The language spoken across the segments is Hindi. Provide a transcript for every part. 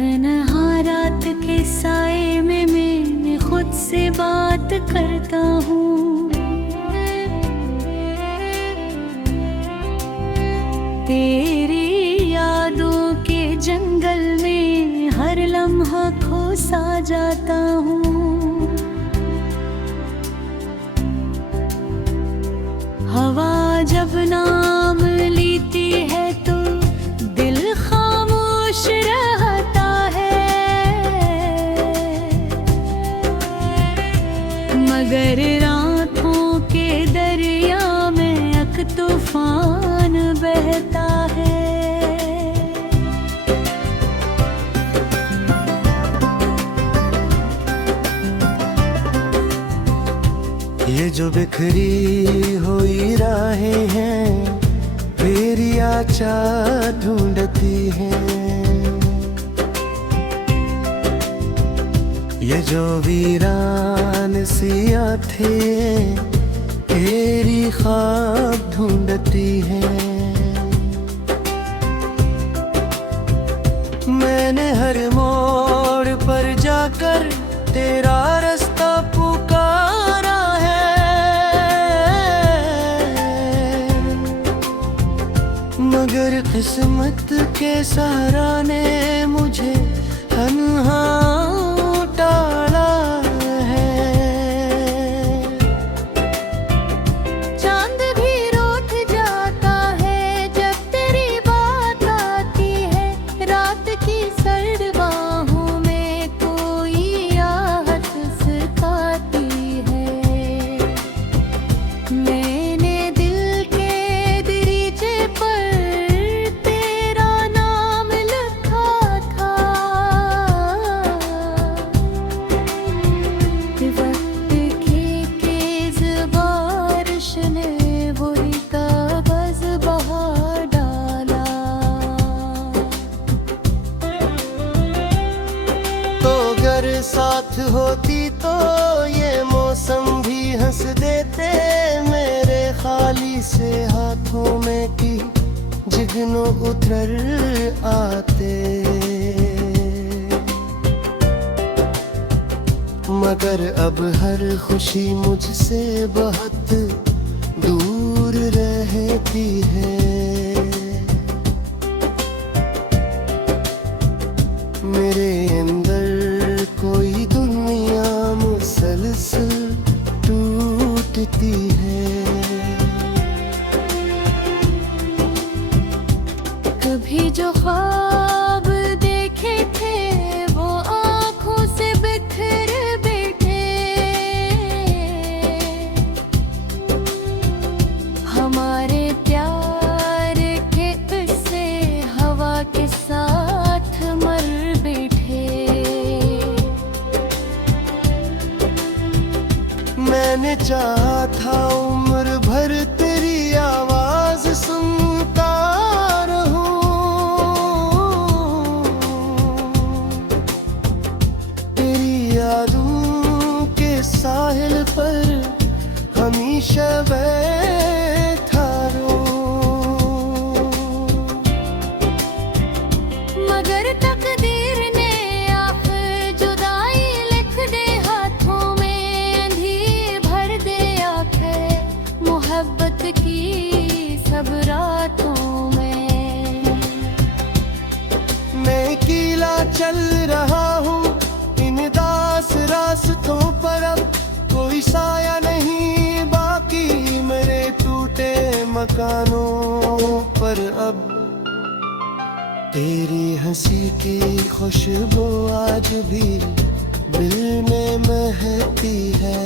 तन्हा रात के साए में मैं खुद से बात करता हूँ। तेरी यादों के जंगल में हर लम्हा खो सा जाता हूँ। हवा जब नाम लेती है तो दिल खामोश रहता है, मगर रातों के दरिया में एक तूफान बहता है। ये जो बिखरी हुई राहें हैं तेरी आचा ढूंढती हैं। ये जो वीरान सी आंखें तेरी ख्वाब ढूंढती हैं। मैंने हर मोड़ पर जाकर तेरा रास्ता पुकारा मगर किस्मत के सहारा ने मुझे तन्हा टाला है। चांद भी रोठ जाता है जब तेरी बात आती है। रात की सर्द बाहों में कोई आहट सिखाती है। मैंने दिल के दरीचे पर साथ होती तो ये मौसम भी हंस देते। मेरे खाली से हाथों में की जिगनों उतर आते, मगर अब हर खुशी मुझसे बहुत दूर रहती है। मेरे अंदर कोई दुनिया मुसलसल टूटती है। कभी जो ख्वाब देखे थे वो आँखों से बिखर बैठे। हमारे प्यार के किस्से हवा के साथ मर बैठे। मैंने चाहा था उम्र भर तेरी आवाज सुनता रहूं। तेरी यादों के साहिल पर हमेशा बैठा रहूं। मगर तकदीर ने आखिर जुदाई लिख दे हाथों में। अंधेर भर दे आंखें मोहब्बत की सब रातों में। मैं अकेला चल रहा हूँ इन दास रास्तों पर। अब कोई साया नहीं बाकी मेरे टूटे मकानों पर। अब तेरी हंसी की खुशबू आज भी दिल में महकती है।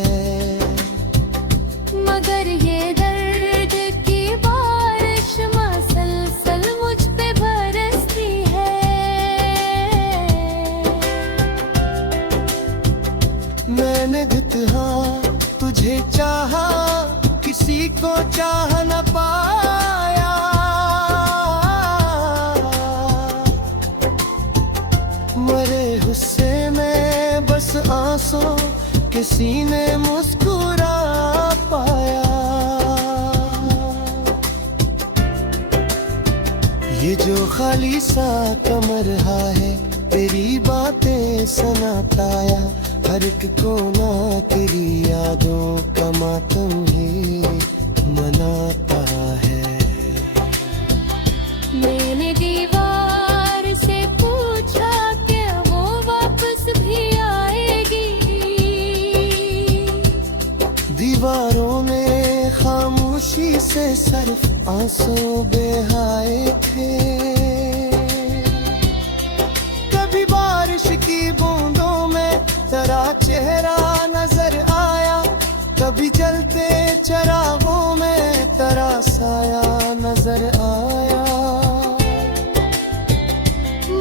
मगर ये दर्द की बारिश मसलसल मुझ पे बरसती है। मैंने घुटहा तुझे चाहा किसी को चाह न पाया। मरे गुस्से में बस आंसू के सीने मुस्कुरा पाया। ये जो खाली सा कमरा है तेरी बातें सनाताया, हर एक कोना तेरी यादों का मातम ही मनाता है। मैंने दीवार से पूछा क्या वो वापस भी आएगी। दीवारों ने खामोशी से सिर्फ आंसू बहाए थे। कभी बारिश की बूंदों में तेरा चेहरा नजर आया, कभी जलते चिरागों में तेरा साया नजर आया।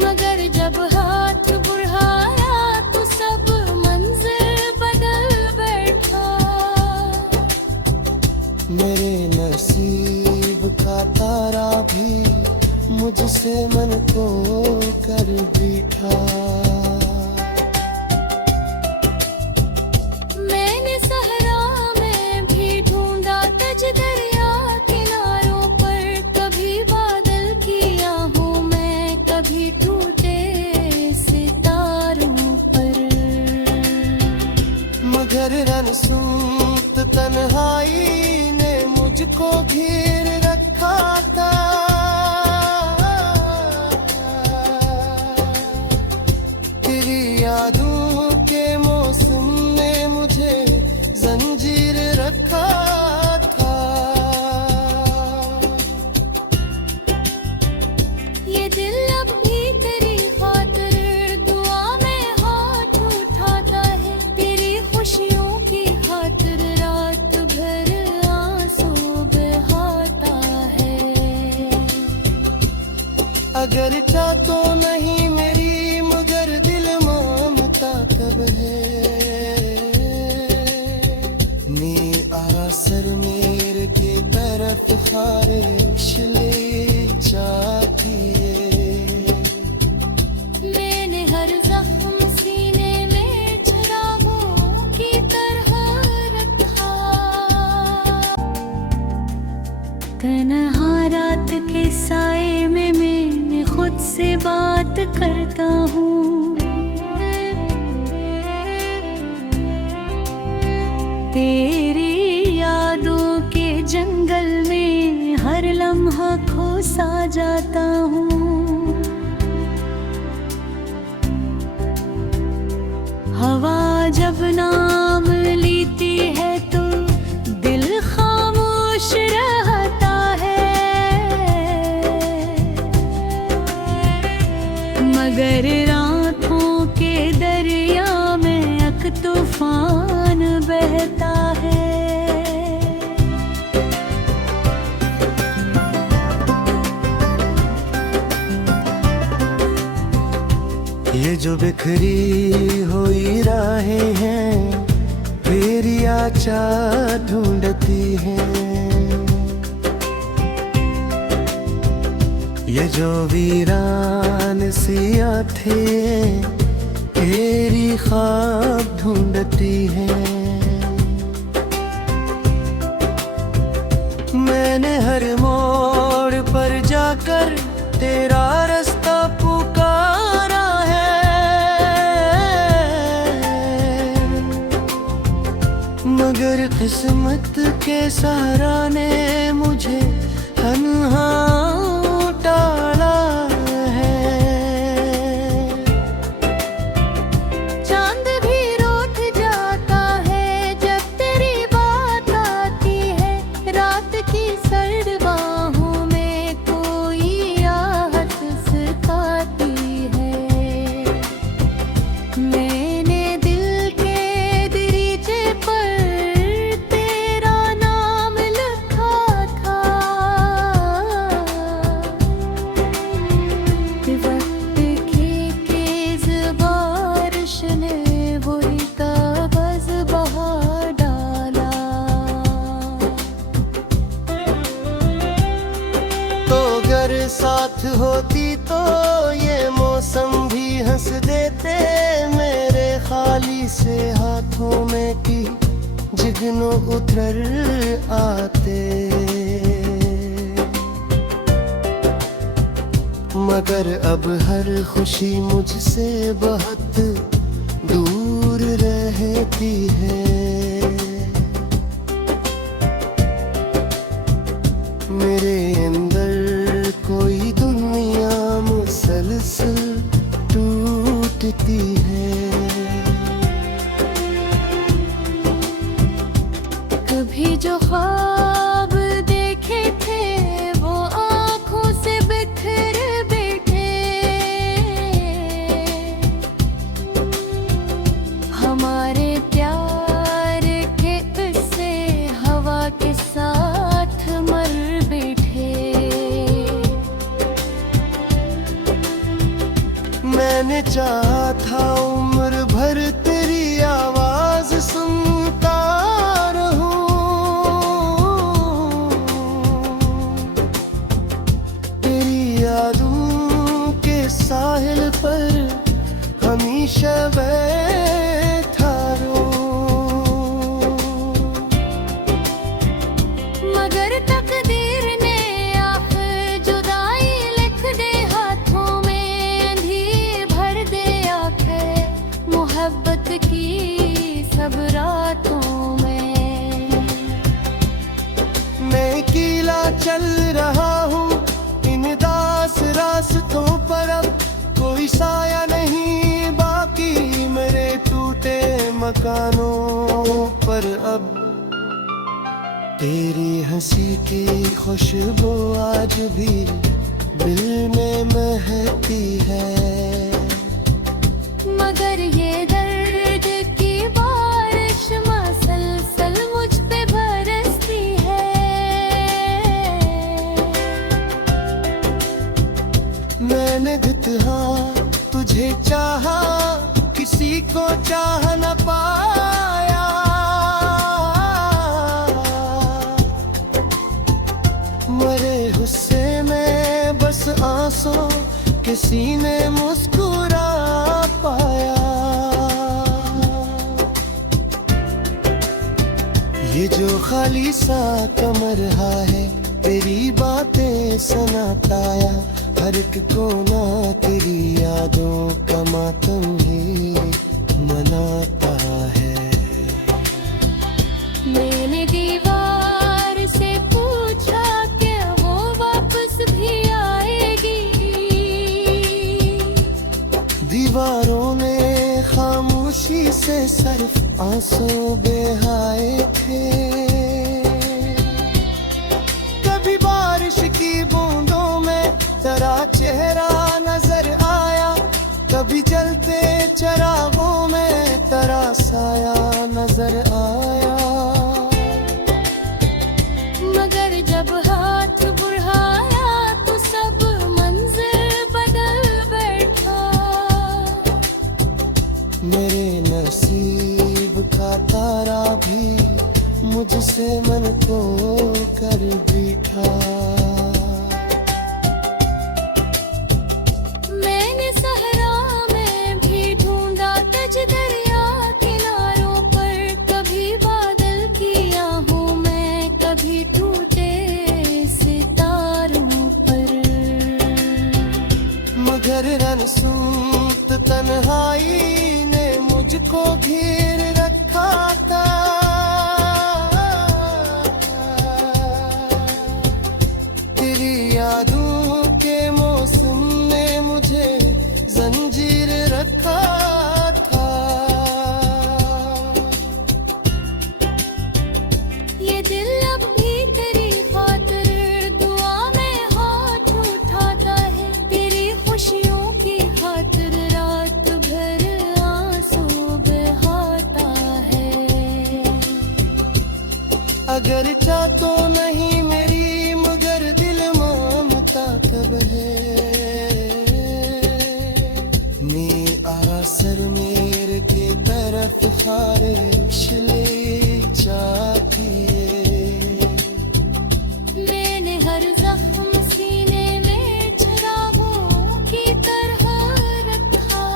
मगर जब हाथ बढ़ाया तो सब मंजिल बदल बैठा। मेरे नसीब का तारा भी मुझसे मन को कर बैठा। मैंने सहरा में भी ढूंढा तज दरिया किनारों पर, कभी बादल किया हूँ मैं, कभी टूटे सितारों पर। मगर रनसूत तन्हाई ने मुझको घेर रखा था। तेरी यादों के मौसम ने मुझे जंजीर रखा था। ये दिल अब भी तेरी खातिर दुआ में हाथ उठाता है। तेरी खुशियों की खातिर रात भर आंसू बहाता है। अगर चाह तो नहीं मेरी, मगर दिल मांगता कब है। मैं आरा सर मेरे के तरफ खारिश ले जाती है। मैंने हर जख्म सीने में चिरागों की तरह रखा। तन्हा रात के साए में मैं खुद से बात करता हूँ। तेरी यादों के जंगल में हर लम्हा खो सा जाता हूँ। हवा जब नाम लेती है तो दिल खामोश रहता है। मगर रातों के दरिया में एक तूफान बहता है। ये जो बिखरी हुई राहें हैं, तेरी आचा ढूंढती हैं। ये जो वीरान सिया थे, तेरी ख्वाब ढूंढती हैं। मैंने हर मोड़ पर जाकर तेरा रास्ता पुकारा है। मगर किस्मत के सहारा ने मुझे तन्हा टाला है। चांद भी रूठ जाता है जब तेरी बात आती है। रात की सर्द बाहों में कोई आहट सताती है। मैंने दिल के दरीचे पर तेरा नाम लिखा था। वक्त के बारिश ने वही कागज बहा डाला। तो अगर साथ होती तो ये मौसम भी हंस देते। मेरे खाली से हाथों में की जिगनों उतर आते। मगर अब हर खुशी मुझसे बहुत दूर रहती है। मेरे अंदर कोई दुनिया मुसलसल टूटती है। कभी जो ख्वाब देखे थे वो आँखों से बिखर बैठे। हमारे प्यार के किस्से हवा के साथ मर बैठे। मैंने चाहा था उम्र भर तेरी आवाज सुनता रहूं। तेरी यादों के साहिल पर हमेशा बैठा रहूं। मगर तकदीर ने आखिर जुदाई लिख दे हाथों में। अंधी भर दे आखिर मोहब्बत की सब रातों में। मैं अकेला चल रहा हूँ इन दास रास्तों पर। अब कोई साया नहीं बाकी मेरे टूटे मकानों पर। अब तेरी हंसी की खुशबू आज भी दिल में महकती है। मगर ये दर्द की बारिश मसलसल मुझ पे बरसती है। मैंने जितना तुझे चाहा किसी को चाह न पाया। मरे गुस्से में बस आंसू किसी ने मुस्कुरा पाया। ये जो खाली सा कमरा है तेरी बातें सुनाताया। हर एक कोना तेरी यादों का मातम ही मनाता है। मैंने दीवार से पूछा क्या वो वापस भी आएगी। दीवारों ने खामोशी से सिर्फ आंसू बहाए थे। कभी बारिश की बूंदों में तेरा चेहरा नजर आया। कभी जलते चिरागों में तेरा साया नजर आया। मगर जब हाथ बढ़ाया तो सब मंजिर बदल बैठा। मेरे नसीब का तारा भी मुझसे मन को कर बैठा। मैंने सहरा में भी ढूंढा तज दरिया किनारों पर। कभी बादल की आहों में कभी टूटे सितारों पर। मगर रनसूत तन्हाई ने मुझको घेर रखा था। तेरी यादों के मौसम ने मुझे जंजीर रखा था। ये दिल अब भी तेरी खातिर दुआ में हाथ उठाता है। तेरी खुशियों की खातिर रात भर आंसू बहाता है। अगर चाह तो नहीं मेरी मगर दिल मानता कब है। मैं आसर मेरे की तरफ खारिश ले जाती है। मैंने हर जख्म सीने में चिरागों की तरह रखा।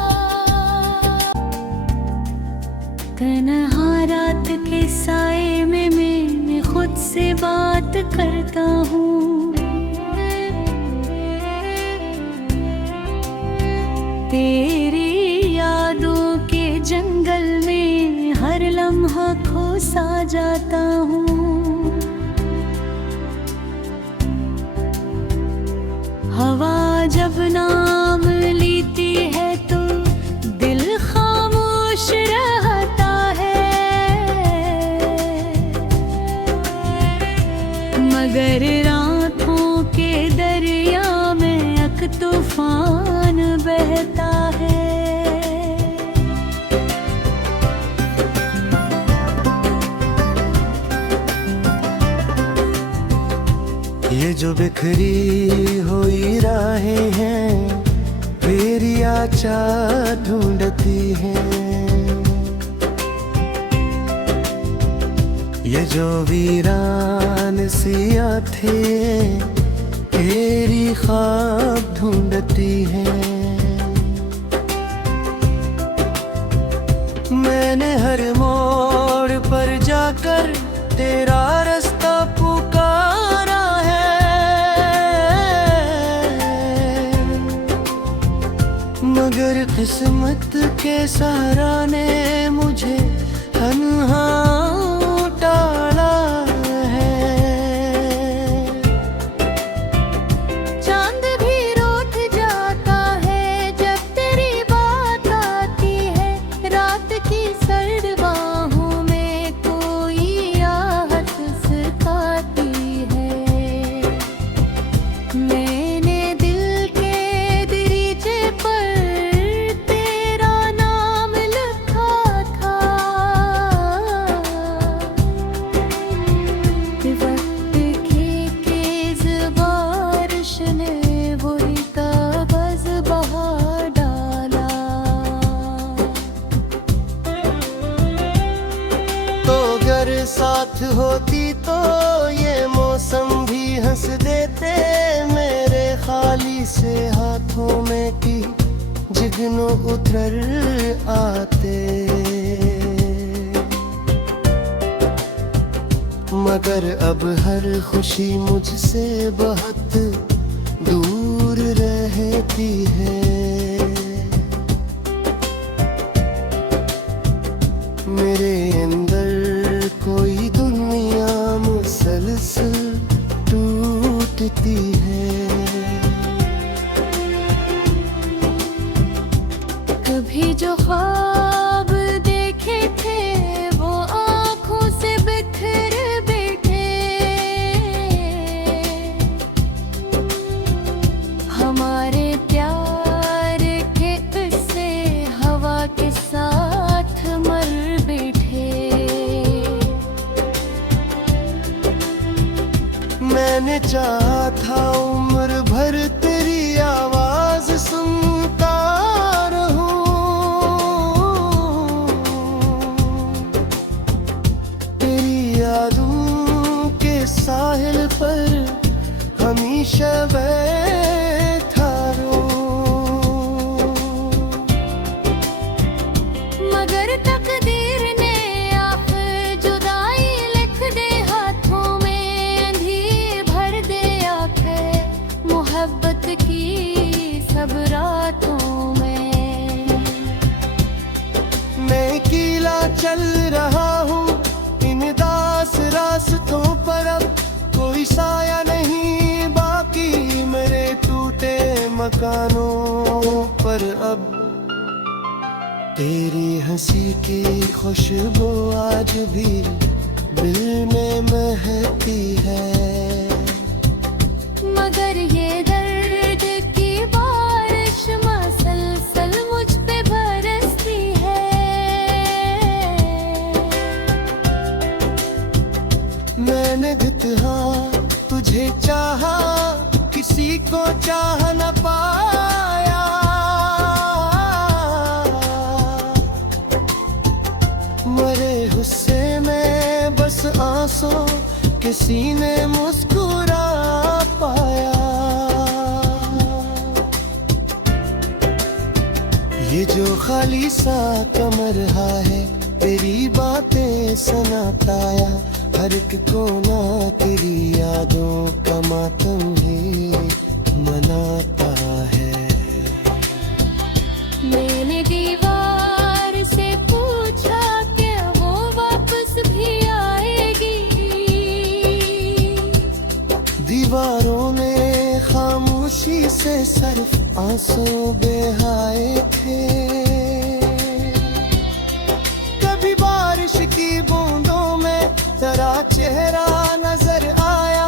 तन्हा रात के साए में मैं खुद से बात करता हूँ। तेरी यादों के जंगल में हर लम्हा खो सा जाता हूँ। हवा जब नाम लेती है तो दिल खामोश रहता है, मगर रातों के दरिया में एक तूफान बहता है। ये जो बिखरी हुई राहें हैं मेरी आशा ढूंढती हैं। ये जो वीरान सी आँखें तेरी ख्वाब ढूंढती हैं। मैंने हर मोड़ पर जाकर तेरा रास्ता पुकारा मगर किस्मत के सहारा ने मुझे तन्हा टाला है। चांद भी रूठ जाता है जब तेरी बात आती है, रात की सर्द बाहों में कोई आहट सिखाती है। मैंने दिल के दरीचे पर साथ होती तो ये मौसम भी हंस देते, मेरे खाली से हाथों में की जिगनों उतर आते। मगर अब हर खुशी मुझसे बहुत दूर रहती है। मेरे अंदर कोई दुनिया मुसलसल टूटती है। कभी जो ख्वाब देखे थे वो आँखों से बिखर बैठे, हमारे प्यार के किस्से हवा के साथ मर बैठे। मैंने चाहा था उम्र भर तेरी आवाज सुनता रहूं, तेरी यादों के साहिल पर हमेशा बैठा रहूं। मगर तकदीर ने आखिर जुदाई लिख दे हाथों में, अंधी भर दे आंखें मोहब्बत की सब रातों में। मैं अकेला चल रहा हूँ इन दास रास्तों पर, अब कोई साया नहीं बाकी मेरे टूटे मकानों पर। अब तेरी हंसी की खुशबू आज भी दिल में महकती है। मगर ये दर्द की बारिश मसलसल मुझ पे बरसती है। मैंने जितना तुझे चाहा किसी को चाह न पाया, मरे गुस्से में बस आंसू किसी ने मुस्कुरा पाया। ये जो खाली सा कमरा है तेरी बातें सुनाताया, हर एक कोना तेरी यादों का मातम ही मनाता है। में सिर्फ आंसू बहाए थे। कभी बारिश की बूंदों में तेरा चेहरा नजर आया,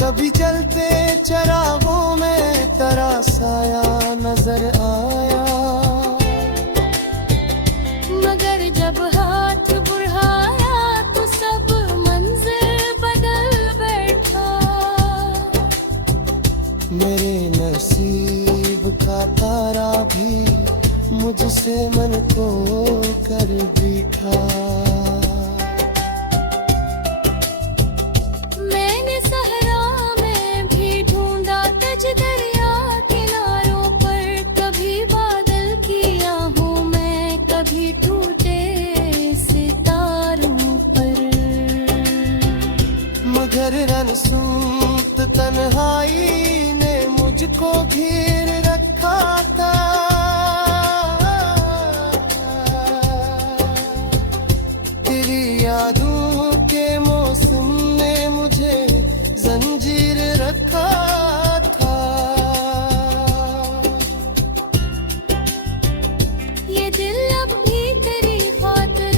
कभी जलते चरागों में तेरा साया नजर आया। मगर जब हाथ बढ़ाया तो सब मंजिल बदल बैठा। मेरे नसीब का तारा भी मुझसे मन को कर बैठा। मैंने सहरा में भी ढूंढा तज दरिया किनारों पर, कभी बादल की आहों में, कभी टूटे सितारों पर। मगर रनसूत तन्हाई ने मुझको घेर रखा था। तेरी यादों के मौसम ने मुझे जंजीर रखा था। ये दिल अब भी तेरी खातिर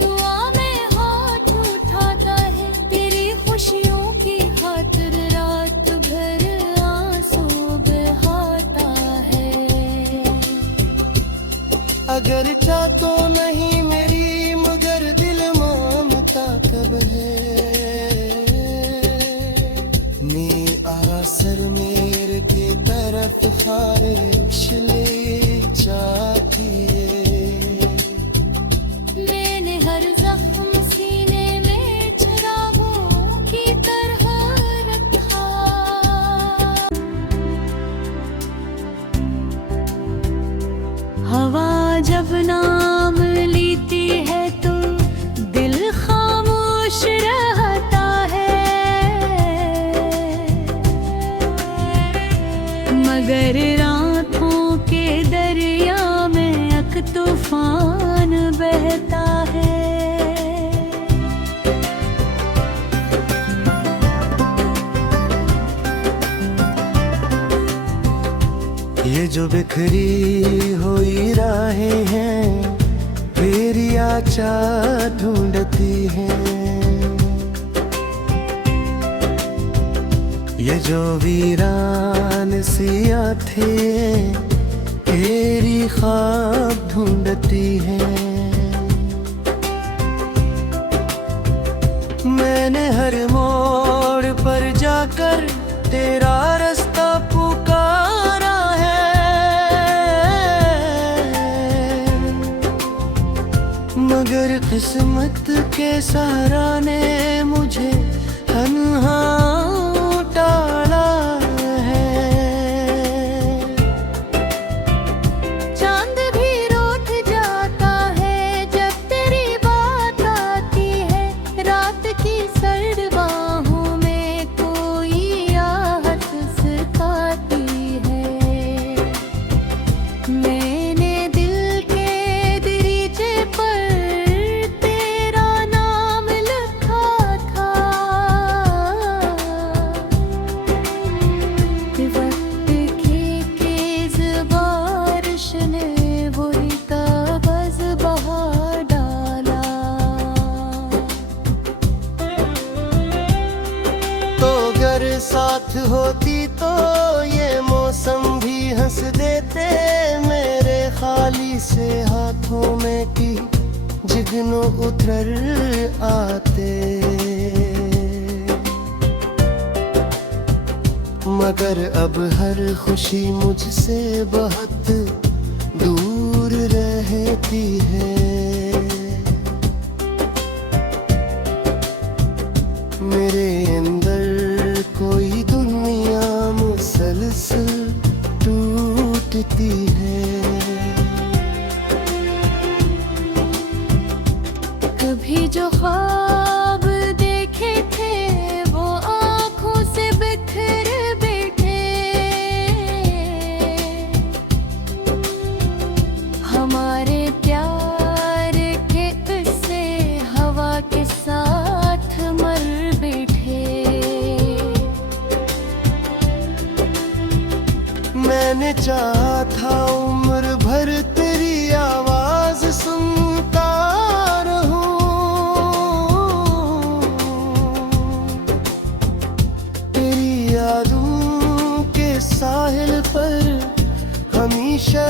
दुआ में हाथ उठाता है, तेरी खुशियों की खातिर रात भर आंसू बहाता है। अगर चाह तो नहीं मेरी मगर दिल मांगता कब है। नीर आसर मेरे की तरफ खारिश ले जाती है। मैंने हर जख्म सीने में चिरागों की तरह रखा। हवा जब नाम लेती है तो दिल खामोश रहता है, मगर रातों के दरिया में एक तूफान बहता है। ये जो बिखरी हुई राहें हैं मेरी आचा ढूंढती हैं। ये जो वीरान सिया थे तेरी ख्वाब ढूंढती हैं। मैंने हर मोड़ पर जाकर तेरा रास्ता पुकारा है, मगर किस्मत के सहारा ने मुझे तन्हा टाला है। चांद भी रूठ जाता है जब तेरी बात आती है, रात की सर्द बाहों में कोई आहट सताती है। मैंने दिल के दरीचे पर तेरा नाम लिखा था। वक्त की तेज बारिश ने वही ताबज़ बहा डाला। तो अगर साथ होती तो ये मौसम भी हंस देते, मेरे खाली से हाथों में की जिगनों उतर आते। मगर अब हर खुशी मुझसे बहुत दूर रहती है। मेरे अंदर कोई दुनिया मुसलसल टूटती है। कभी जो ख्वाब देखे थे वो आँखों से बिखर बैठे। हमारे प्यार चाहा था उम्र भर तेरी आवाज सुनता रहूं। तेरी यादों के साहिल पर हमेशा